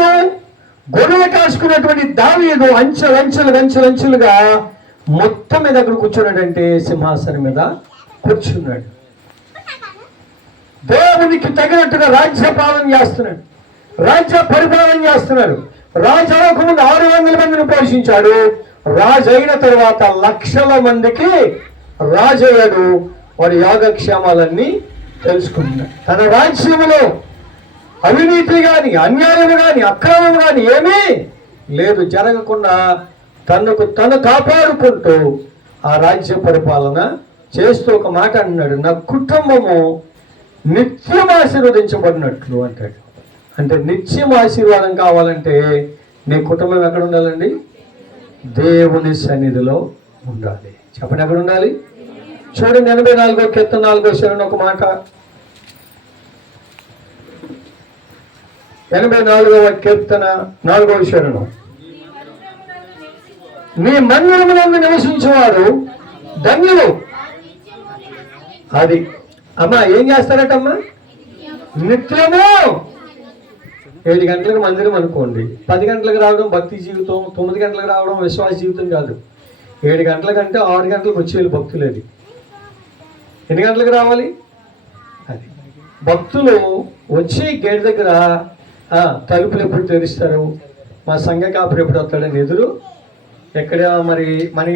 దావీదు, గొర్రెలు కాసుకున్నటువంటి దావీదు అంచెలుగా మొత్తం మీద దగ్గర కూర్చున్నాడంటే సింహాసనం మీద కూర్చున్నాడు. దేవునికి తగినట్టుగా రాజ్య పరిపాలన చేస్తున్నాడు. రాజు అవ్వకముందు 600 మందిని పోషించాడు. రాజు అయిన తర్వాత లక్షల మందికి రాజు అయ్యాడు. వాడి యోగక్షేమాలన్నీ తెలుసుకున్నాడు. తన రాజ్యములో అవినీతి కానీ, అన్యాయం కానీ, అక్రమం కానీ ఏమీ లేదు. జరగకుండా తను కాపాడుకుంటూ ఆ రాజ్య పరిపాలన చేస్తూ ఒక మాట అన్నాడు, నా కుటుంబము నిత్యం ఆశీర్వదించబడినట్లు అంటాడు. అంటే నిత్యం ఆశీర్వాదం కావాలంటే నీ కుటుంబం ఎక్కడ ఉండాలండి? దేవుని సన్నిధిలో ఉండాలి. చెప్పండి, ఎక్కడ ఉండాలి? చూడండి 84వ కీర్తన 4వ శరణం ఒక మాట. 84వ కీర్తన 4వ శరణం. నీ మందిరమునందు నివసించేవారు ధన్యులు. అది అమ్మా ఏం చేస్తారటమ్మా? నిత్యము 7 గంటలకు మందిరం అనుకోండి, 10 గంటలకు రావడం భక్తి జీవితం, 9 గంటలకు రావడం విశ్వాస జీవితం కాదు. 7 గంటల కంటే 6 గంటలకు వచ్చేది భక్తులు. అది ఎన్ని గంటలకు రావాలి? అది భక్తులు వచ్చి గేట్ దగ్గర తలుపులు ఎప్పుడు తెరుస్తారు, మా సంఘ కాపుడు ఎప్పుడు వస్తాడని ఎదురు ఎక్కడ మరి మన